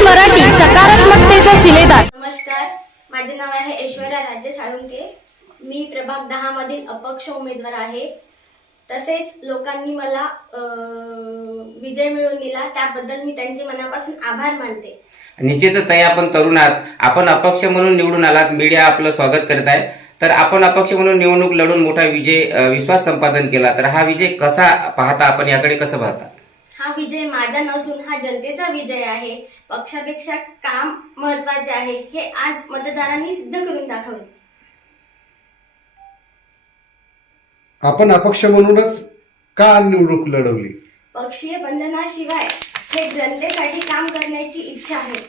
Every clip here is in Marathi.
मराठी सकारात्मकतेचा शिलेदार। नमस्कार, माझे नाव आहे ऐश्वर्या राजे साळुंके। मी प्रभाग 10 मधील अपक्ष उमेदवार आहे। तसेच लोकांनी मला विजय मिळवून दिला, त्याबद्दल मी त्यांचे मनापासून आभार मानते। निश्चितच ताई, आपण तरुण आहात, आपण अपक्ष म्हणून निवडून आलात, मीडिया आपलं स्वागत करत आहे। तर आपण अपक्ष म्हणून निवडणूक लढून मोठा विजय विश्वास संपादन केला, तर हा विजय कसा पाहता, आपण याकडे कसं पाहता? हा विजय माझा नसून हा जनतेचा विजय आहे। पक्षापेक्षा काम महत्त्वाचे आहे, हे आज मतदारांनी सिद्ध करून दाखवले। आपण अपक्ष म्हणूनच का निवडणूक लढवली? पक्षीय बंधनाशिवाय हे जनतेसाठी काम करण्याची इच्छा आहे।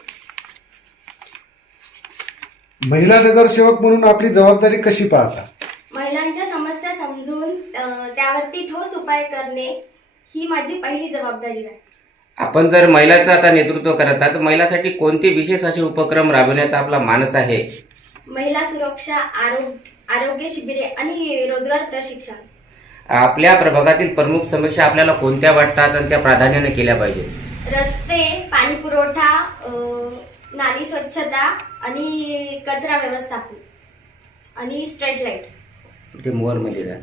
महिला नगरसेवक म्हणून आपली जबाबदारी कशी पाहता? महिलांच्या समस्या समजून त्यावरती ठोस उपाय करणे ही माझी पहिली जबाबदारी आहे। आपण जर महिलाचं आता नेतृत्व करत आहात, तर महिलांसाठी कोणते विशेष असे उपक्रम राबवण्याचा आपला मानस आहे? महिला सुरक्षा, आरोग्य शिबिरे आणि रोजगार प्रशिक्षण। आपल्या प्रभागातील प्रमुख समस्या आपल्याला कोणत्या वाटतात आणि त्या प्राधान्याने केल्या पाहिजे? रस्ते, पाणी पुरवठा, नाली स्वच्छता आणि कचरा व्यवस्थापन आणि स्ट्रीट लाईट। ते मोहरमध्ये जा।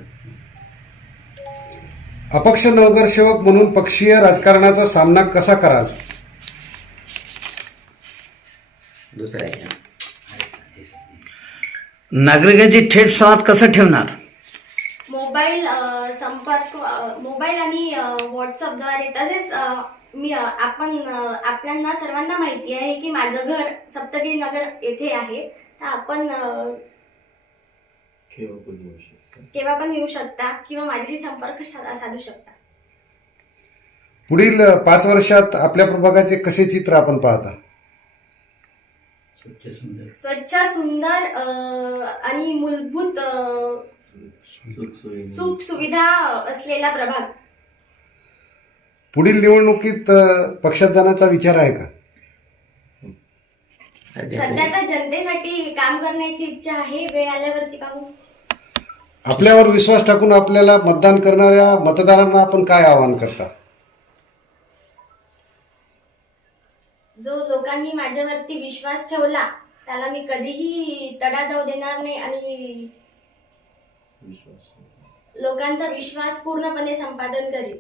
अपक्ष नगरसेवक म्हणून पक्षीय राजकारणाचा सामना कसा कराल? दुसरा आहे, नागरिकांची थेट संवाद कसा ठेवणार? मोबाईल संपर्क, मोबाईल आणि व्हॉट्सअपद्वारे। तसेच आपल्याला सर्वांना माहिती आहे की माझं घर सप्तगिरी नगर येथे आहे, तर आपण केव्हा पण येऊ शकता किंवा माझ्याशी संपर्क साधू शकता। पुढील 5 वर्षात आपल्या प्रभागाचे कसे चित्र आपण पाहता? स्वच्छ, सुंदर आणि मूलभूत सुख सुविधा असलेला प्रभाग। पुढील निवडणुकीत पक्षात जाण्याचा विचार आहे का? सध्या तर जनतेसाठी काम करण्याची इच्छा आहे, वेळ आल्यावरती पाहू। आपल्यावर विश्वास टाकून आपल्याला मतदान करणाऱ्या मतदारांना आपण काय आवाहन करता? जो लोकांनी माझ्यावरती विश्वास ठेवला त्याला मी कधीही तडा जाऊ देणार नाही आणि लोकांचा विश्वास पूर्णपणे संपादन करेल।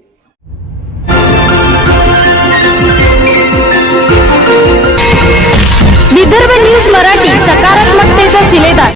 विदर्भ न्यूज मराठी सकारात्मकतेचा शिलेदार।